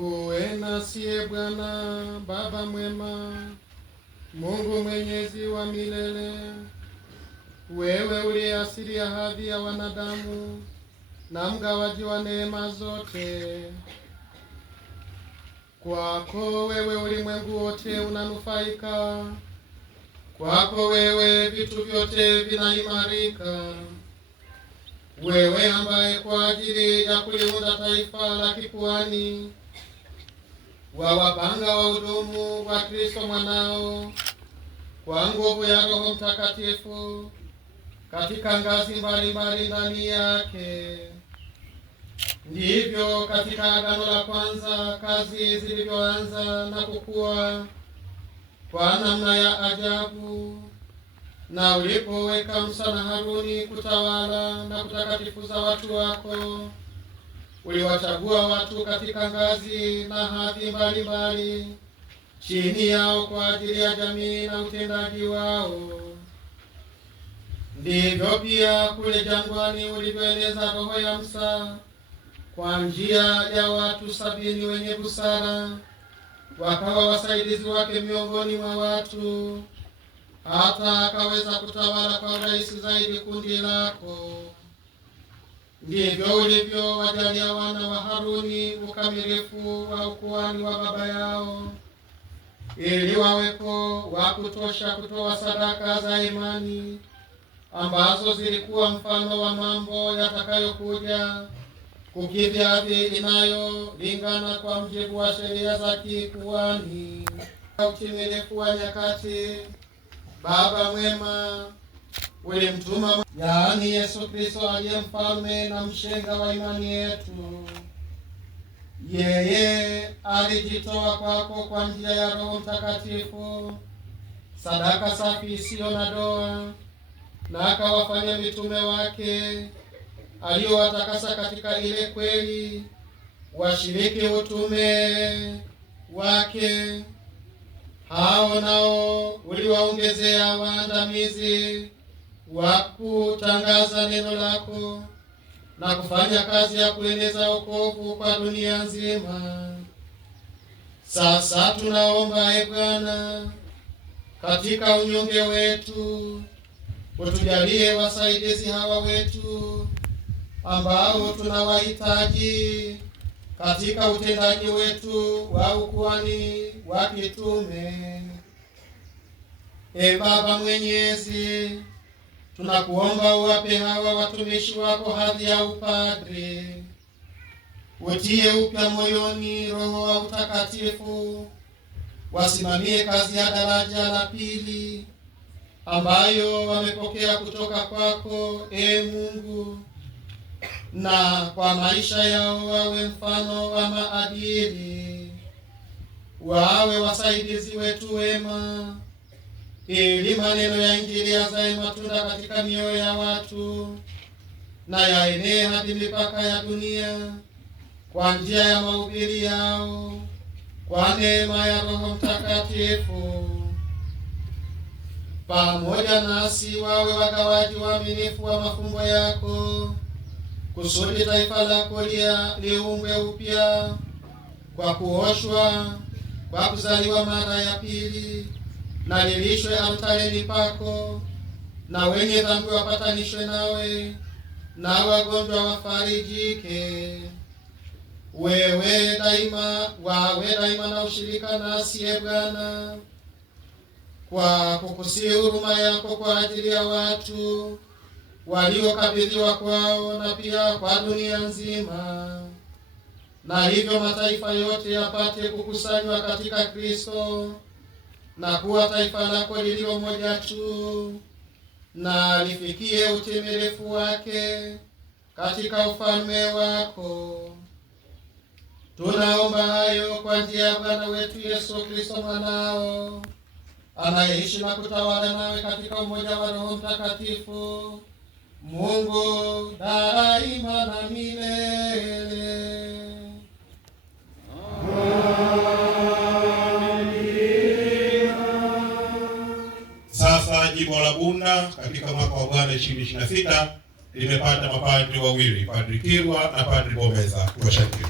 Uwe nasiye Bwana, Baba mwema, Mungu mwenyezi wa milele. Wewe uliye asili ya hadhi ya wanadamu na mgawaji wa neema zote. Kwako wewe ulimwengu wote unanufaika, kwako wewe vitu vyote vinaimarika. Wewe ambaye kwa ajili ya kuliunda taifa la kikuhani wawapanga wahudumu wa Kristo mwanao kwa nguvu ya Roho Mtakatifu katika ngazi mbalimbali ndani yake. Ndivyo katika agano la kwanza kazi zilivyoanza na kukua kwa namna ya ajabu, na ulipoweka Musa na Haruni kutawala na kutakatifuza watu wako, uliwachagua watu katika ngazi na hadhi mbalimbali chini yao kwa ajili ya jamii na utendaji wao. Ndivyo pia kule jangwani ulivyoeneza roho ya Musa kwa njia ya watu 70 wenye busara, wakawa wasaidizi wake miongoni mwa watu, hata akaweza kutawala kwa urahisi zaidi kundi lako. Ndivyo ulivyo wajalia wana wa Haruni ukamilifu wa ukuhani wa baba yao, ili waweko wa kutosha kutoa sadaka za imani ambazo zilikuwa mfano wa mambo yatakayokuja, kukidhi hadhi inayolingana kwa mujibu wa sheria za kikuhani. Utimilifu wa nyakati, Baba mwema, ulimtuma yaani Yesu Kristo aliye mfalme na mshenga wa imani yetu. Yeye alijitoa kwako kwa njia ya Roho Mtakatifu, sadaka safi isiyo na doa, na akawafanya mitume wake aliowatakasa katika ile kweli, washiriki utume wake. Hao nao uliwaongezea waandamizi wa kutangaza neno lako na kufanya kazi ya kueneza wokovu kwa dunia nzima. Sasa tunaomba, Bwana, katika unyonge wetu utujalie wasaidizi hawa wetu ambao tunawahitaji katika utendaji wetu wa ukuhani wa kitume. Baba mwenyezi, tunakuomba uwape hawa watumishi wako hadhi ya upadre. Utie upya moyoni Roho wa utakatifu, wasimamie kazi ya daraja la pili ambayo wamepokea kutoka kwako, Mungu, na kwa maisha yao wawe mfano wa maadili, wawe wasaidizi wetu wema, ili maneno ya Injili yazae matunda katika mioyo ya watu na yaenee hadi mipaka ya dunia kwa njia ya mahubiri yao, kwa neema ya Roho Mtakatifu. Pamoja nasi wawe wagawaji waaminifu wa mafumbo yako, kusudi taifa lako liumbwe upya kwa kuoshwa, kwa kuzaliwa mara ya pili, na lilishwe altareni pako, na wenye dhambi wapatanishwe nawe, na wagonjwa wafarijike. Wewe daima na ushirika nasi, Bwana, kwa kukusihi huruma yako kwa ajili ya watu waliokabidhiwa kwao na pia kwa dunia nzima, na hivyo mataifa yote yapate kukusanywa katika Kristo na kuwa taifa lako lililo moja tu, na lifikie utimilifu wake katika ufalme wako. Tunaomba hayo kwa njia ya Bwana wetu Yesu Kristo mwanao, anayeishi na kutawala nawe katika umoja wa Roho Mtakatifu, Mungu daima na milele. Sasa jimbo la Bunda katika mwaka wa Bwana 2026 limepata mapadri wawili, Padri Kirwa na Padri Bomeza. Tuwashangilie.